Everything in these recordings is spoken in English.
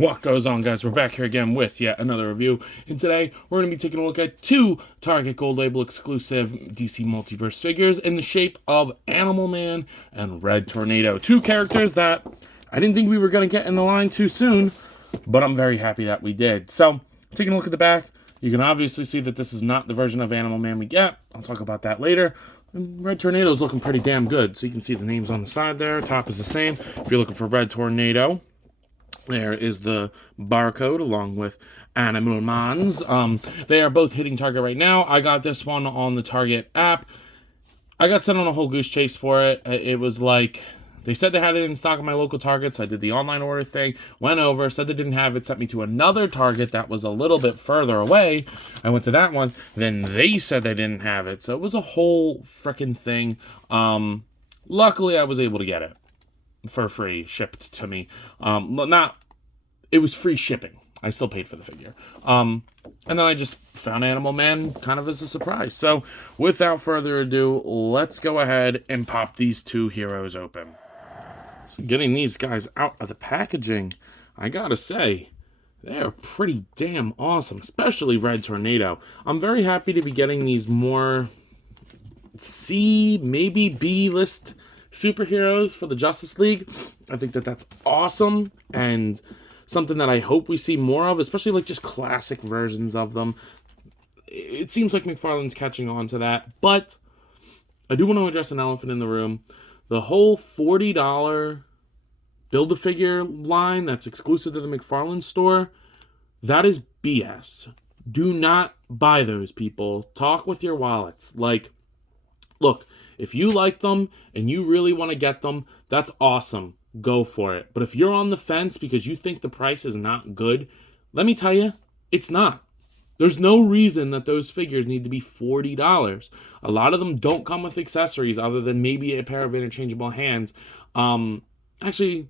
What goes on, guys? We're back here again with yet another review, and today we're going to be taking a look at two Target Gold Label exclusive DC Multiverse figures in the shape of Animal Man and Red Tornado. Two characters that I didn't think we were going to get in the line too soon, but I'm very happy that we did. So, taking a look at the back, you can obviously see that this is not the version of Animal Man we get. I'll talk about that later. And Red Tornado is looking pretty damn good. So you can see the names on the side there. Top is the same. If you're looking for Red Tornado, there is the barcode along with Animal Man's. They are both hitting Target right now. I got this one on the Target app. I got sent on a whole goose chase for it. It was like, they said they had it in stock at my local Target, so I did the online order thing, went over, said they didn't have it, sent me to another Target that was a little bit further away. I went to that one, then they said they didn't have it, so it was a whole freaking thing. Luckily, I was able to get it for free, shipped to me. It was free shipping. I still paid for the figure. And then I just found Animal Man kind of as a surprise. So, without further ado, let's go ahead and pop these two heroes open. So, getting these guys out of the packaging, I gotta say, they are pretty damn awesome, especially Red Tornado. I'm very happy to be getting these more C, maybe B-list superheroes for the Justice League. I think that that's awesome and something that I hope we see more of, especially like just classic versions of them. It seems like McFarlane's catching on to that, but I do want to address an elephant in the room. The whole $40 Build-A-Figure line that's exclusive to the McFarlane store, that is BS. Do not buy those, people. Talk with your wallets. Like, look, if you like them and you really want to get them, that's awesome. Go for it. But if you're on the fence because you think the price is not good, let me tell you, it's not. There's no reason that those figures need to be $40. A lot of them don't come with accessories other than maybe a pair of interchangeable hands. Actually,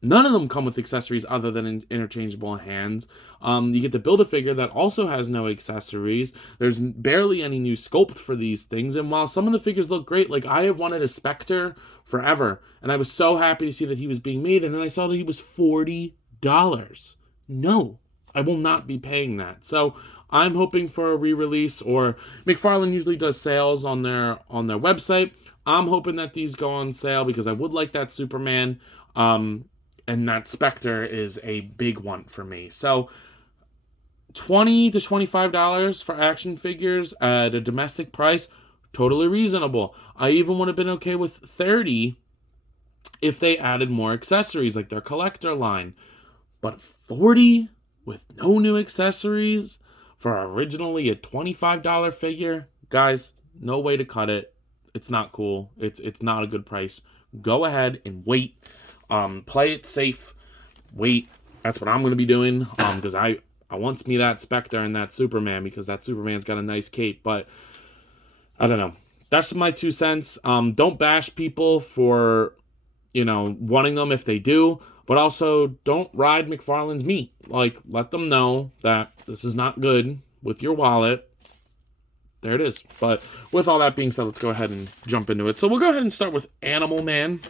none of them come with accessories other than interchangeable hands. You get the Build-A-Figure that also has no accessories. There's barely any new sculpt for these things. And while some of the figures look great, like I have wanted a Spectre forever. And I was so happy to see that he was being made. And then I saw that he was $40. No, I will not be paying that. So I'm hoping for a re-release, or McFarlane usually does sales on their website. I'm hoping that these go on sale because I would like that Superman. And that Spectre is a big one for me. So $20 to $25 for action figures at a domestic price, totally reasonable. I even would have been okay with $30 if they added more accessories like their collector line. But $40 with no new accessories for originally a $25 figure, guys, no way to cut it. It's not cool. It's not a good price. Go ahead and wait. Play it safe. Wait. That's what I'm going to be doing. Because I want me that Spectre and that Superman, because that Superman's got a nice cape. But I don't know. That's my 2 cents. Don't bash people for, wanting them if they do. But also, don't ride McFarlane's meat. Like, let them know that this is not good with your wallet. There it is. But with all that being said, let's go ahead and jump into it. So we'll go ahead and start with Animal Man.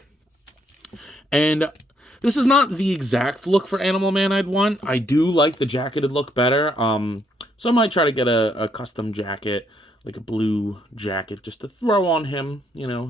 And this is not the exact look for Animal Man I'd want. I do like the jacketed look better. So I might try to get a custom jacket, like a blue jacket, just to throw on him,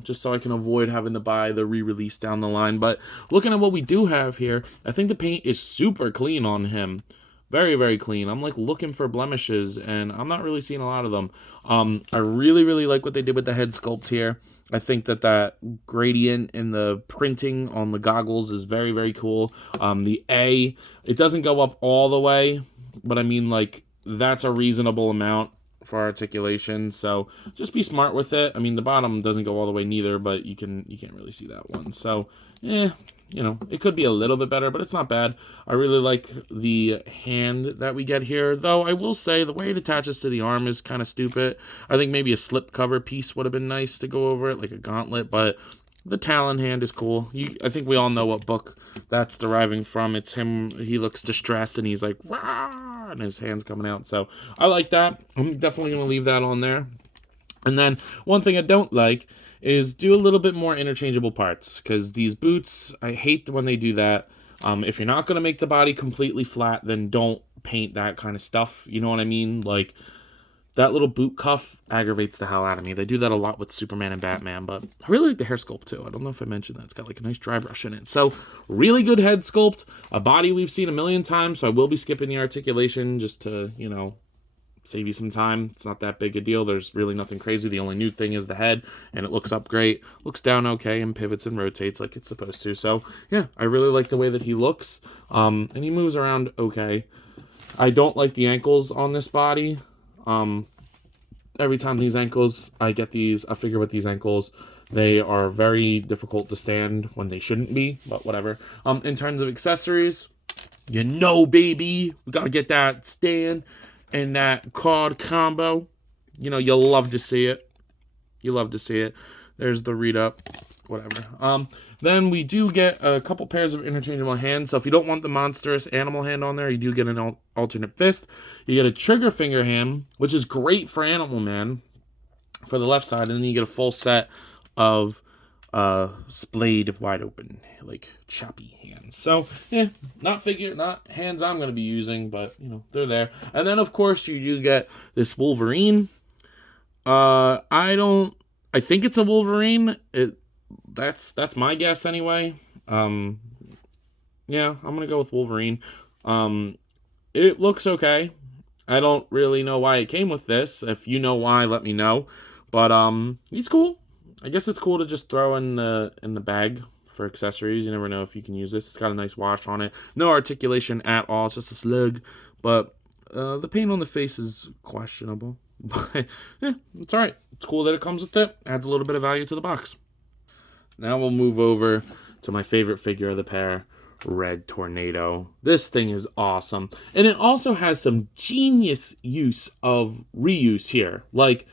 just so I can avoid having to buy the re-release down the line. But looking at what we do have here, I think the paint is super clean on him. Very, very clean. I'm like looking for blemishes, and I'm not really seeing a lot of them. I really, really like what they did with the head sculpt here. I think that gradient in the printing on the goggles is very, very cool. The A, it doesn't go up all the way, but I mean, like, that's a reasonable amount for articulation. So just be smart with it. I mean, the bottom doesn't go all the way neither, but you can't really see that one. So, it could be a little bit better, but it's not bad. I really like the hand that we get here, though I will say the way it attaches to the arm is kind of stupid. I think maybe a slip cover piece would have been nice to go over it, like a gauntlet, but the Talon hand is cool. I think we all know what book that's deriving from. It's him. He looks distressed, and he's like, "Wah!" and his hand's coming out. So I like that. I'm definitely going to leave that on there. And then one thing I don't like is do a little bit more interchangeable parts, because these boots, I hate when they do that. If you're not going to make the body completely flat, then don't paint that kind of stuff. You know what I mean? Like, that little boot cuff aggravates the hell out of me. They do that a lot with Superman and Batman, but I really like the hair sculpt too. I don't know if I mentioned that. It's got like a nice dry brush in it. So, really good head sculpt. A body we've seen a million times, so I will be skipping the articulation just to, you know, save you some time. It's not that big a deal. There's really nothing crazy. The only new thing is the head, and it looks up great. Looks down okay, and pivots and rotates like it's supposed to. So, yeah, I really like the way that he looks. And he moves around okay. I don't like the ankles on this body. Every time these ankles, I figure with these ankles, they are very difficult to stand when they shouldn't be, but whatever. In terms of accessories, you know, baby, we gotta get that stand and that card combo. You know, you'll love to see it. You love to see it. There's the read up, whatever. Then we do get a couple pairs of interchangeable hands. So if you don't want the monstrous animal hand on there, you do get an alternate fist. You get a trigger finger hand, which is great for Animal Man for the left side. And then you get a full set of splayed wide open, like choppy hands. So yeah, not hands I'm going to be using, but you know, they're there. And then of course you do get this Wolverine. I think it's a Wolverine. That's my guess anyway. Yeah, I'm gonna go with Wolverine. It looks okay. I don't really know why it came with this. If you know why, let me know. But he's cool. I guess it's cool to just throw in the bag for accessories. You never know if you can use this. It's got a nice wash on it. No articulation at all. It's just a slug. But the paint on the face is questionable. But yeah, it's alright. It's cool that it comes with it. Adds a little bit of value to the box. Now we'll move over to my favorite figure of the pair, Red Tornado. This thing is awesome. And it also has some genius use of reuse here. Like,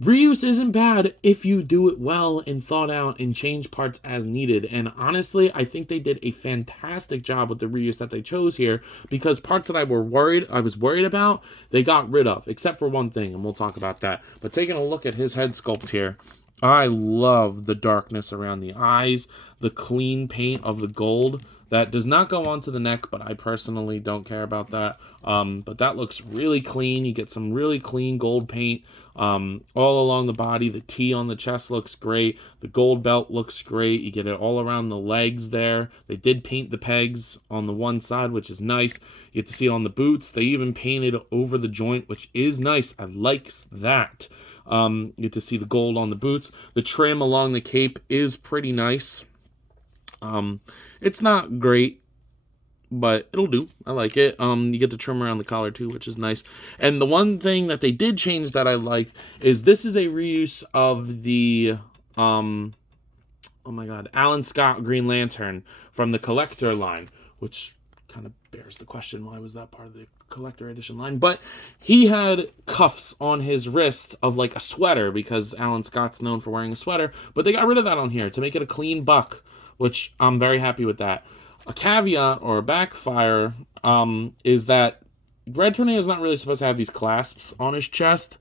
reuse isn't bad if you do it well and thought out and change parts as needed. And honestly, I think they did a fantastic job with the reuse that they chose here, because parts that I was worried about, they got rid of, except for one thing, and we'll talk about that. But taking a look at his head sculpt here, I love the darkness around the eyes, the clean paint of the gold. That does not go onto the neck, but I personally don't care about that. But that looks really clean. You get some really clean gold paint all along the body. The T on the chest looks great. The gold belt looks great. You get it all around the legs there. They did paint the pegs on the one side, which is nice. You get to see it on the boots. They even painted over the joint, which is nice. I like that. You get to see the gold on the boots. The trim along the cape is pretty nice. It's not great, but it'll do. I like it. You get the trim around the collar too, which is nice. And the one thing that they did change that I like is this is a reuse of the, oh my God, Alan Scott Green Lantern from the Collector line, which kind of bears the question, why was that part of the Collector Edition line? But he had cuffs on his wrist of like a sweater, because Alan Scott's known for wearing a sweater, but they got rid of that on here to make it a clean buck, which I'm very happy with that. A caveat or a backfire is that Red Tornado is not really supposed to have these clasps on his chest.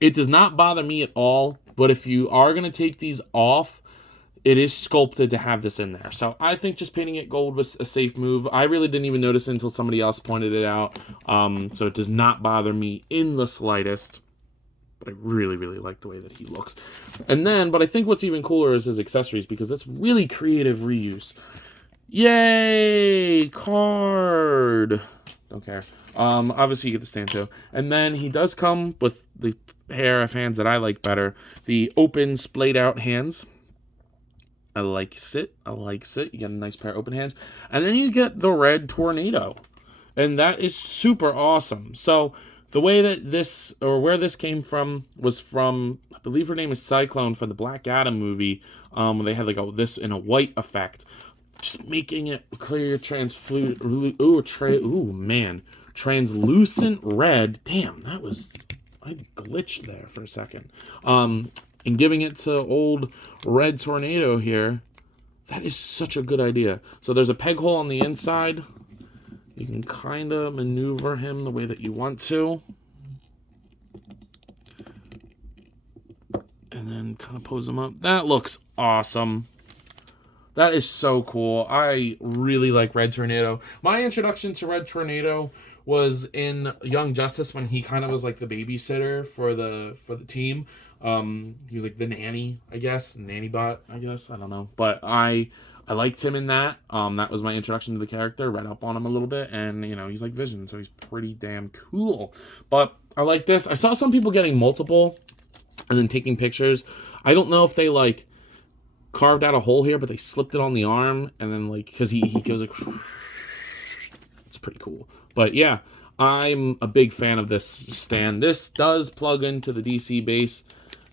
It does not bother me at all, but if you are going to take these off, it is sculpted to have this in there. So I think just painting it gold was a safe move. I really didn't even notice it until somebody else pointed it out. So it does not bother me in the slightest. But I really, really like the way that he looks. And then, but I think what's even cooler is his accessories, because that's really creative reuse. Yay! Card! Don't care. Obviously you get the stand too. And then he does come with the pair of hands that I like better. The open, splayed out hands. I like it. You get a nice pair of open hands. And then you get the Red Tornado. And that is super awesome. So the way that this, or where this came from, was from, I believe her name is Cyclone from the Black Adam movie, where they had like this in a white effect, just making it clear, translucent red. Damn, I glitched there for a second. And giving it to old Red Tornado here, that is such a good idea. So there's a peg hole on the inside. You can kind of maneuver him the way that you want to. And then kind of pose him up. That looks awesome. That is so cool. I really like Red Tornado. My introduction to Red Tornado was in Young Justice when he kind of was like the babysitter for the team. He was like the nanny, I guess, nanny bot, I guess. I don't know, but I liked him in that. That was my introduction to the character. Read up on him a little bit, and he's like Vision, so he's pretty damn cool. But I like this. I saw some people getting multiple and then taking pictures. I don't know if they like carved out a hole here, but they slipped it on the arm, and then like because he goes like, it's pretty cool. But yeah, I'm a big fan of this stand. This does plug into the DC base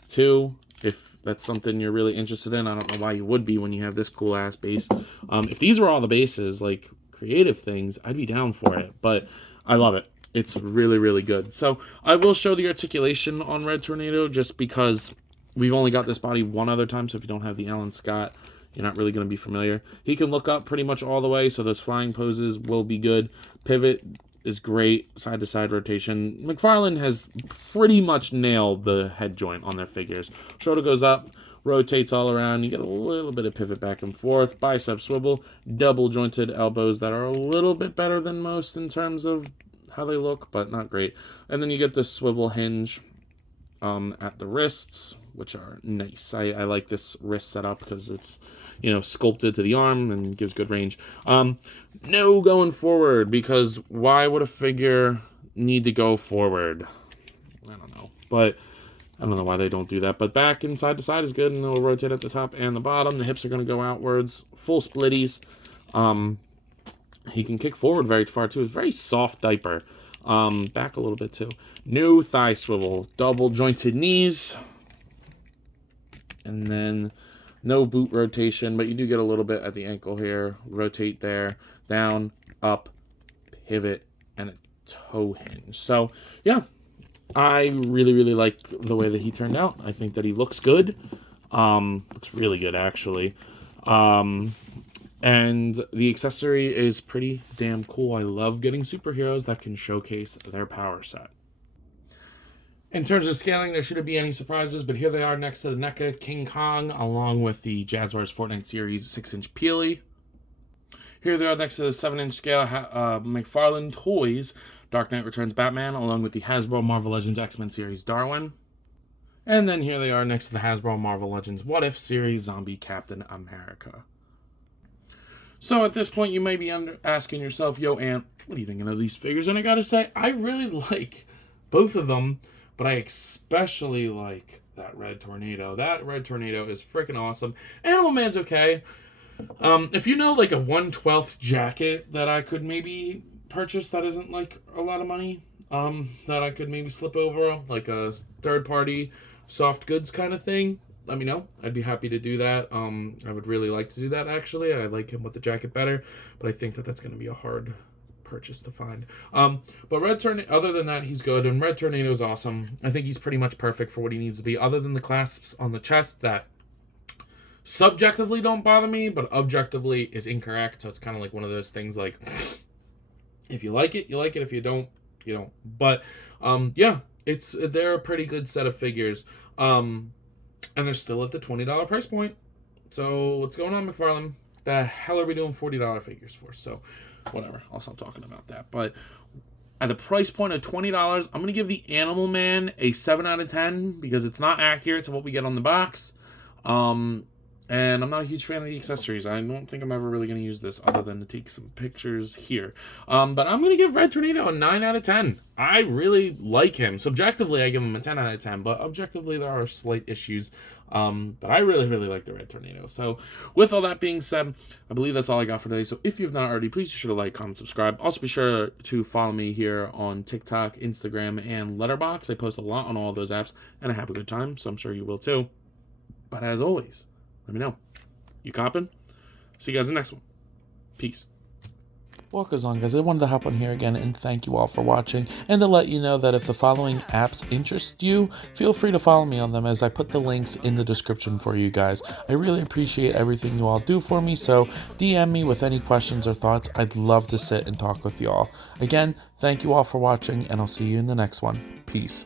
too, if that's something you're really interested in. I don't know why you would be when you have this cool ass base. If these were all the bases, like creative things, I'd be down for it. But I love it. It's really, really good. So I will show the articulation on Red Tornado just because we've only got this body one other time. So if you don't have the Alan Scott, you're not really going to be familiar. He can look up pretty much all the way, so those flying poses will be good. Pivot is great. Side-to-side rotation. McFarlane has pretty much nailed the head joint on their figures. Shoulder goes up, rotates all around. You get a little bit of pivot back and forth. Bicep swivel. Double-jointed elbows that are a little bit better than most in terms of how they look, but not great. And then you get the swivel hinge at the wrists, which are nice. I like this wrist setup because it's, sculpted to the arm and gives good range. No going forward, because why would a figure need to go forward? I don't know. But I don't know why they don't do that. But back and side to side is good, and it'll rotate at the top and the bottom. The hips are going to go outwards. Full splitties. He can kick forward very far, too. It's very soft diaper. Back a little bit, too. No thigh swivel. Double jointed knees. And then no boot rotation, but you do get a little bit at the ankle here. Rotate there, down, up, pivot, and a toe hinge. So, yeah, I really, really like the way that he turned out. I think that he looks good. Looks really good, actually. And the accessory is pretty damn cool. I love getting superheroes that can showcase their power set. In terms of scaling, there shouldn't be any surprises, but here they are next to the NECA King Kong, along with the Jazzwares Fortnite Series 6-inch Peely. Here they are next to the 7-inch scale McFarlane Toys Dark Knight Returns Batman, along with the Hasbro Marvel Legends X-Men Series Darwin. And then here they are next to the Hasbro Marvel Legends What If Series Zombie Captain America. So at this point, you may be asking yourself, yo, Ant, what are you thinking of these figures? And I gotta say, I really like both of them. But I especially like that Red Tornado. That Red Tornado is freaking awesome. Animal Man's okay. If you know like a 1/12 jacket that I could maybe purchase that isn't like a lot of money, that I could maybe slip over, like a third-party soft goods kind of thing, let me know. I'd be happy to do that. I would really like to do that, actually. I like him with the jacket better, but I think that that's going to be a hard purchase to find. But Red Tornado, other than that, he's good, and Red Tornado is awesome. I think he's pretty much perfect for what he needs to be, other than the clasps on the chest that subjectively don't bother me, but objectively is incorrect. So it's kind of like one of those things like, if you like it, you like it. If you don't, you don't. But yeah, they're a pretty good set of figures, and they're still at the $20 price point. So what's going on, McFarlane? The hell are we doing $40 figures for? So whatever, I'll stop talking about that. But at the price point of $20, I'm going to give the Animal Man a 7 out of 10 because it's not accurate to what we get on the box. And I'm not a huge fan of the accessories. I don't think I'm ever really going to use this other than to take some pictures here. But I'm going to give Red Tornado a 9 out of 10. I really like him. Subjectively, I give him a 10 out of 10, but objectively, there are slight issues. But I really, really like the Red Tornado. So with all that being said, I believe that's all I got for today. So if you've not already, please be sure to like, comment, subscribe. Also be sure to follow me here on TikTok, Instagram, and Letterboxd. I post a lot on all of those apps, and I have a good time, so I'm sure you will too. But as always, let me know. You coppin'? See you guys in the next one. Peace. What goes on, guys? I wanted to hop on here again and thank you all for watching, and to let you know that if the following apps interest you, feel free to follow me on them as I put the links in the description for you guys. I really appreciate everything you all do for me, so DM me with any questions or thoughts. I'd love to sit and talk with you all. Again, thank you all for watching, and I'll see you in the next one. Peace.